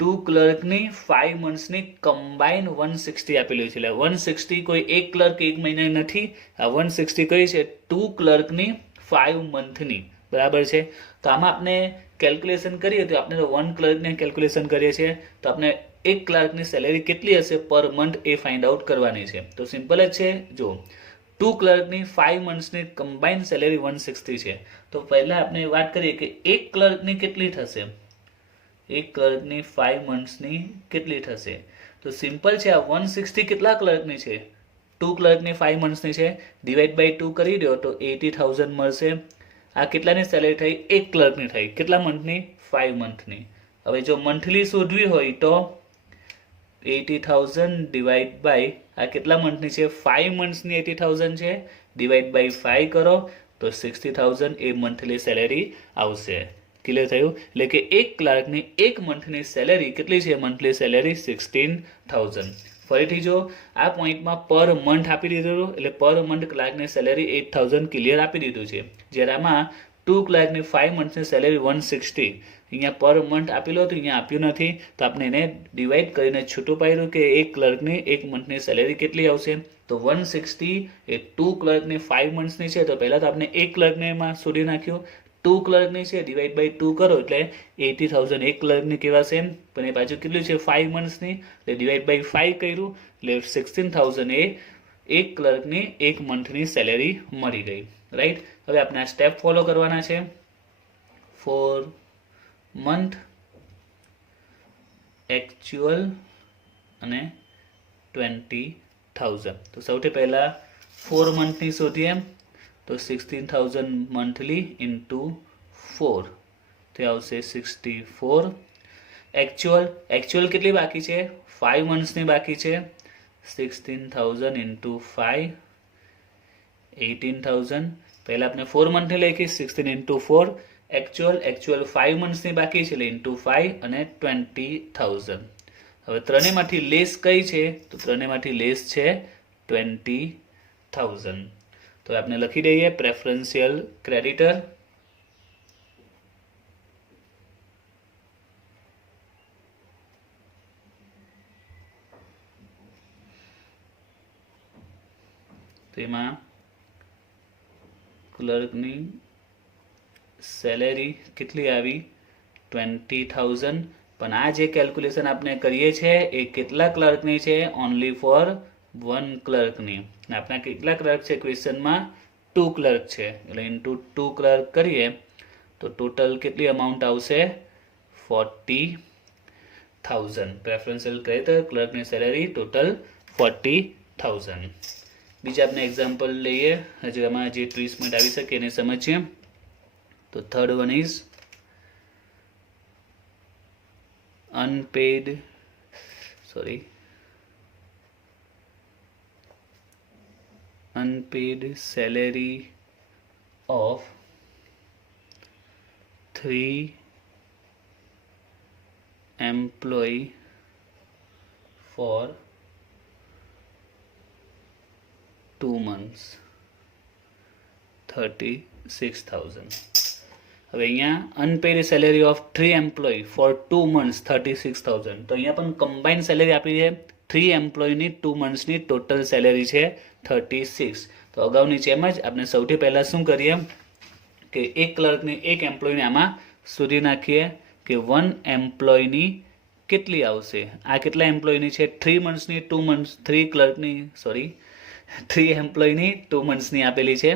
2 ક્લર્કની 5 મંથ્સની કમ્બાઈન 160 આપેલી છે. એટલે 160 કોઈ એક ક્લર્ક એક મહિનાની નથી, આ 160 કઈ છે, 2 ક્લર્કની 5 મંથની, બરાબર છે. તો આમાં આપણે કેલ્ક્યુલેશન કરીએ તો આપણે 1 ક્લર્કને કેલ્ક્યુલેશન કરીએ છીએ, તો આપણે એક ક્લર્કની સેલેરી કેટલી હશે પર મંથ એ ફાઇન્ડ આઉટ કરવાની છે. તો સિમ્પલ જ છે. જો 2 ક્લર્કની 5 મંથ્સની કમ્બાઈન સેલેરી 160 છે, તો પહેલા આપણે વાત કરીએ કે એક ક્લર્કની કેટલી થશે, એક ક્લર્કની 5 મંથ્સની કેટલી થશે. તો સિમ્પલ છે, આ 160 કેટલા ક્લર્કની છે, 2 ક્લર્કની 5 મંથ્સની છે, ડિવાઈડ બાય 2 કરી દો તો 80000 મળશે. આ કેટલાની સેલેરી થઈ, એક ક્લર્કની થઈ, કેટલા મંથની, 5 મંથની. હવે જો મંથલી શોધવી હોય તો 80000 ડિવાઈડ બાય આ કેટલા મંથની છે, 5 મંથ્સની 80000 છે, ડિવાઈડ બાય 5 કરો તો 60000 એ મંથલી સેલેરી આવશે. ક્લિયર થયું? એટલે કે એક ક્લાર્કની એક મંથની સેલેરી કેટલી છે, મંથલી સેલેરી 16000. ફરીથી જો આ પોઈન્ટમાં પર મંથ આપી દીધું, એટલે પર મંથ ક્લાર્કની સેલેરી 8000 ક્લિયર આપી દીધું છે. જ્યારે આમાં 2 ક્લાર્કની 5 મંથની સેલેરી 160, અહીંયા પર મંથ આપેલો હતું, અહીંયા આપ્યું નથી, તો આપણે એને ડિવાઈડ કરીને છૂટું પાડ્યું કે એક ક્લર્કની એક મંથની સેલેરી કેટલી આવશે. તો 160 એ 2 ક્લર્કની 5 મંથની છે, તો પહેલાં તો આપણે એક ક્લર્કને એમાં શોધી નાખ્યું, 2 ક્લર્કની છે, ડિવાઈડ બાય 2 કરો એટલે 80000 એક ક્લર્કની કહેવાશે, પણ એ પાછું કેટલું છે 5 મંથ્સની, એટલે ડિવાઈડ બાય 5 કર્યું એટલે 16000 એ એક ક્લર્કની એક મંથની સેલેરી મળી ગઈ. રાઈટ. હવે આપણે આ સ્ટેપ ફોલો કરવાના છે. 4 મંથ એકચ્યુઅલ અને 20,000. તો સૌથી પહેલા 4 મંથની શોધીએ તો 16,000 મંથલી ઇન્ટુ 4 તે આવશે 64. એકચ્યુઅલ કેટલી બાકી છે? 5 મંથ્સની બાકી છે. 16,000 ઇન્ટુ 5 18,000. પહેલા આપણે 4 મંથની લખી 16 ઇન્ટુ 4. એકચ્યુઅલ 5 મંથ્સની બાકી છે એટલે ઇન્ટુ 5 અને 20,000. હવે ત્રણેયમાંથી લેસ કઈ છે? તો ત્રણેયમાંથી લેસ છે 20,000. તો આપણે લખી દઈએ પ્રેફરન્શિયલ ક્રેડિટર. તેમાં ક્લર્કની સેલેરી કેટલી આવી? 20,000. પણ આ જે કેલ્ક્યુલેશન આપણે કરીએ છીએ એ કેટલા ક્લર્કની છે? ઓનલી ફોર 1 ક્લર્કની. આપણા કેટલા ક્લર્ક છે ક્વેશ્ચનમાં? 2 ક્લર્ક છે એટલે ઇન્ટુ 2 ક્લર્ક કરીએ તો ટોટલ કેટલી અમાઉન્ટ આવશે? 40,000. પ્રેફરન્શિયલ ક્રેડિટર ક્લર્કની સેલેરી ટોટલ 40,000. બીજા આપણે એક્ઝામ્પલ લઈએ, હજી આમાં જે 30 મિનિટ આવી શકે એને સમજીએ. તો third one is unpaid salary of 3 employee for 2 months 36,000. હવે અહીંયા unpaid salary of 3 employee for 2 months 36,000. તો અહીંયા પણ કમ્બાઇન સેલેરી આપી છે. 3 એમ્પ્લોયની 2 મંથ્સની ટોટલ સેલેરી છે 36. તો અગાઉની જેમ જ આપણે સૌથી પહેલાં શું કરીએ કે એક ક્લર્કની એક એમ્પ્લોયને આમાં શોધી નાખીએ કે 1 એમ્પ્લોયની કેટલી આવશે. આ કેટલા એમ્પ્લોયની છે? 3 મંથ્સની 2 મંથ્સ 3 એમ્પ્લોયની 2 મંથ્સની આપેલી છે.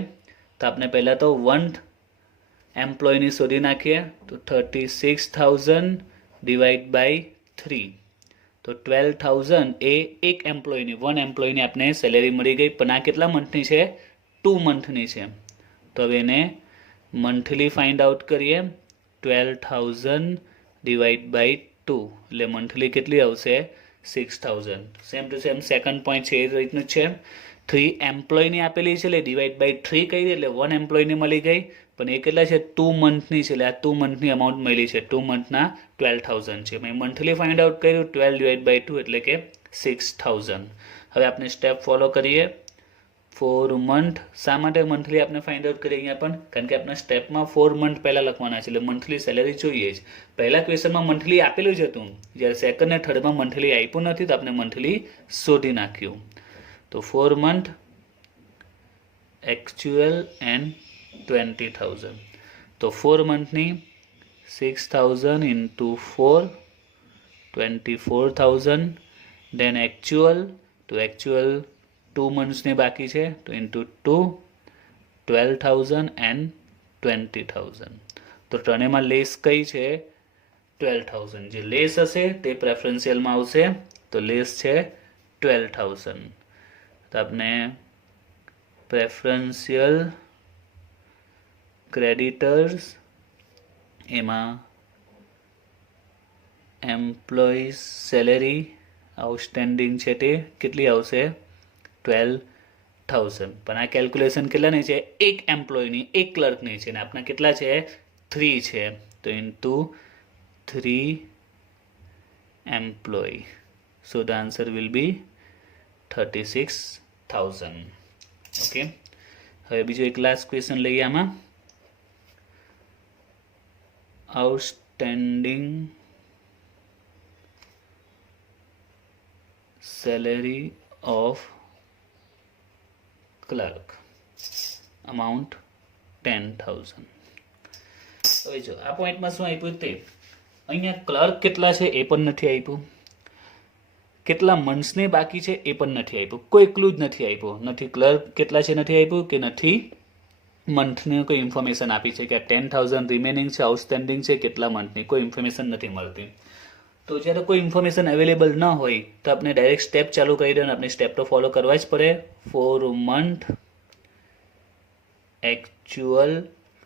તો આપણે પહેલાં તો 1 એમ્પ્લોયની શોધી નાખીએ તો 36,000 ડિવાઈડ બાય 3 તો 12,000 એ એક એમ્પ્લોયની 1 એમ્પ્લોયની આપણે સેલેરી મળી ગઈ. પણ આ કેટલા મંથની છે? 2 મંથની છે. તો હવે એને મંથલી ફાઇન્ડ આઉટ કરીએ. 12,000 ડિવાઈડ બાય 2 એટલે મંથલી કેટલી આવશે? 6,000. Same to same second point છે એ રીતનું જ છે. 3 એમ્પ્લોયની આપેલી છે એટલે ડિવાઈડ બાય 3 કરી એટલે 1 એમ્પ્લોયની મળી ગઈ. પણ એ કેટલા છે? 2 મંથની છે એટલે આ 2 મંથની અમાઉન્ટ મળી છે. 2 મંથના 12,000 છે. મેં મંથલી ફાઇન્ડ આઉટ કર્યું 12 ડિવાઈડ બાય 2 એટલે કે 6,000. હવે આપણે સ્ટેપ ફોલો કરીએ. 4 મંથ. શા માટે મંથલી આપણે ફાઇન્ડ આઉટ કરીએ અહીંયા પણ? કારણ કે આપણે સ્ટેપમાં 4 મંથ પહેલાં લખવાના છે એટલે મંથલી સેલેરી જોઈએ જ. પહેલા ક્વેશ્ચનમાં મંથલી આપેલું જ હતું, જ્યારે સેકન્ડ અને થર્ડમાં મંથલી આપ્યું નથી તો આપણે મંથલી શોધી નાખ્યું. તો 4 મંથ એકચ્યુઅલ એન્ડ 20,000. તો 4 મંથની 6,000 ઇન્ટુ 4 24,000. દેન એકચ્યુઅલ તો એકચ્યુઅલ 2 મંથ્સની બાકી છે તો ઇન્ટુ 2 12,000 એન્ડ 20,000. તો ત્રણેયમાં લેસ કઈ છે? 12,000. જે લેસ હશે તે પ્રેફરન્શિયલમાં આવશે. તો લેસ છે 12,000. તો આપણે પ્રેફરન્શિયલ ક્રેડિટર્સ એમાં એમ્પ્લોઈઝ સેલેરી આઉટસ્ટેન્ડિંગ છે તે કેટલી આવશે? 12,000. પણ આ કેલ્ક્યુલેશન કેટલાની છે? એક એમ્પ્લોયની એક ક્લર્કની છે ને આપણા કેટલા છે? 3 છે. તો into 3 employee. So the answer will be 36,000. Okay. હવે બીજો એક લાસ્ટ ક્વેશ્ચન લઈએ આમાં. Outstanding salary of clerk amount 10,000. હવે જો આ પોઈન્ટમાં શું આપ્યું તે અહીંયા ક્લર્ક કેટલા છે એ પણ નથી આપ્યું, કેટલા મંથ્સને બાકી છે એ પણ નથી આપ્યું, કોઈ ક્લુ જ નથી આપ્યું. નથી ક્લર્ક કેટલા છે નથી આપ્યું કે નથી મંથની કોઈ ઇન્ફોર્મેશન આપી છે કે આ 10,000 રિમેનિંગ છે, આઉટસ્ટેન્ડિંગ છે, કેટલા મંથની કોઈ ઇન્ફોર્મેશન નથી મળતી. તો જ્યારે કોઈ ઇન્ફોર્મેશન અવેલેબલ ન હોય તો આપણે ડાયરેક્ટ સ્ટેપ ચાલુ કરી દે અને આપણે સ્ટેપ તો ફોલો કરવા જ પડે. 4 મંથ એકચ્યુઅલ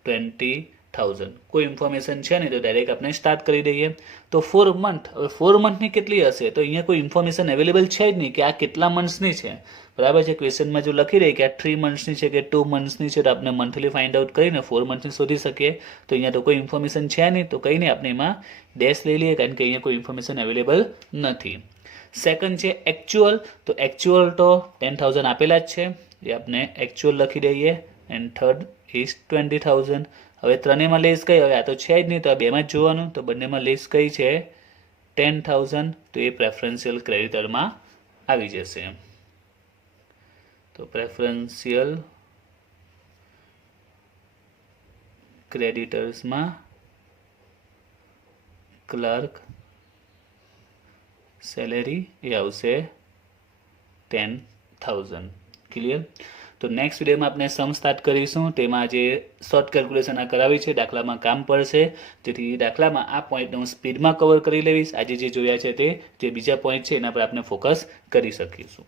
20,000 કોઈ ઇન્ફોર્મેશન છે નહીં તો ડાયરેક્ટ આપણે સ્ટાર્ટ કરી દઈએ. તો 4 મંથ, હવે 4 મંથની કેટલી હશે તો અહીંયા કોઈ ઇન્ફોર્મેશન અવેલેબલ છે જ નહીં કે આ કેટલા મંથ્સની છે. બરાબર છે. ક્વેશ્ચનમાં જો લખી રહી કે આ 3 મંથ્સની છે કે 2 મંથ્સની છે તો આપણે મંથલી ફાઇન્ડ આઉટ કરીને 4 મંથની શોધી શકીએ. તો અહીંયા તો કોઈ ઇન્ફોર્મેશન છે નહીં તો કંઈ નહીં, આપણે એમાં ડેશ લઈ લઈએ કારણ કે અહીંયા કોઈ ઇન્ફોર્મેશન અવેલેબલ નથી. સેકન્ડ છે એકચ્યુઅલ. તો એકચ્યુઅલ તો 10,000 આપેલા જ છે, એ આપણે એકચ્યુઅલ લખી દઈએ. And third is 20,000. હવે ત્રણેયમાં લેસ કઈ, હવે આ તો છે જ નહીં તો આ બેમાં જ જોવાનું. તો બંનેમાં લેસ કઈ છે 10,000, તો એ પ્રેફરન્શિયલ ક્રેડિટરમાં આવી જશે. તો પ્રેફરન્શિયલ ક્રેડિટર્સમાં ક્લર્ક સેલેરી એ આવશે 10,000. ક્લિયર. તો નેક્સ્ટ વિડીયોમાં આપણે સમ સ્ટાર્ટ કરીશું. તેમાં જે શોર્ટ કેલ્ક્યુલેશન આ કરાવી છે દાખલામાં કામ પડશે, જેથી દાખલામાં આ પોઈન્ટને હું સ્પીડમાં કવર કરી લઈશ. આજે જે જોયા છે તે જે બીજા પોઈન્ટ છે એના પર આપણે ફોકસ કરી શકીશું.